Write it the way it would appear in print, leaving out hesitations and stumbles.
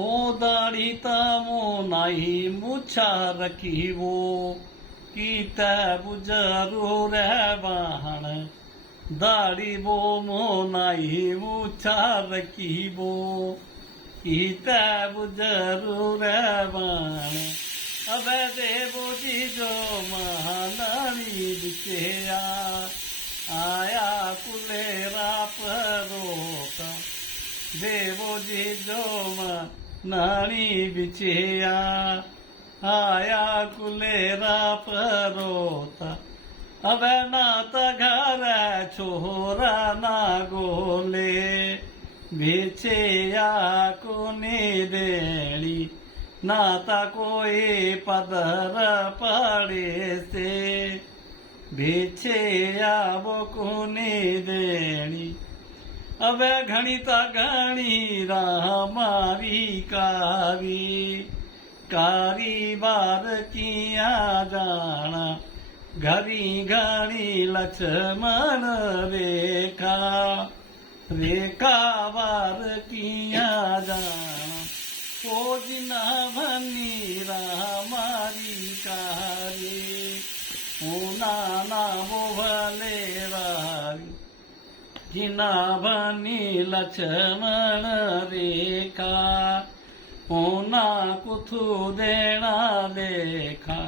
हो दाढ़ी तमो नाही मुछा रखी वो कीत बुजरो रहवाण दाढ़ी बो मो नाही मुछा रखी वो कीत बुजरो रहवाण अबे देवो जी जो महानानी दिखे आया कुलेरा परोता देवो जी जो नानी बिछिया आया कुलेरा परोता अब नात घर छोरा ना गोले बिछिया कोने देली नाता कोई पदर पड़े से बिछिया वो कोने देली अब घणीता घणी रामारी कारी बार किया जाना घरी घणी लक्ष्मण रेखा बार किया जाना जिना भनी रामारी कारी नाना बोभले वारी जिना बनी लक्ष्मण रेखा होना कुथु देना देखा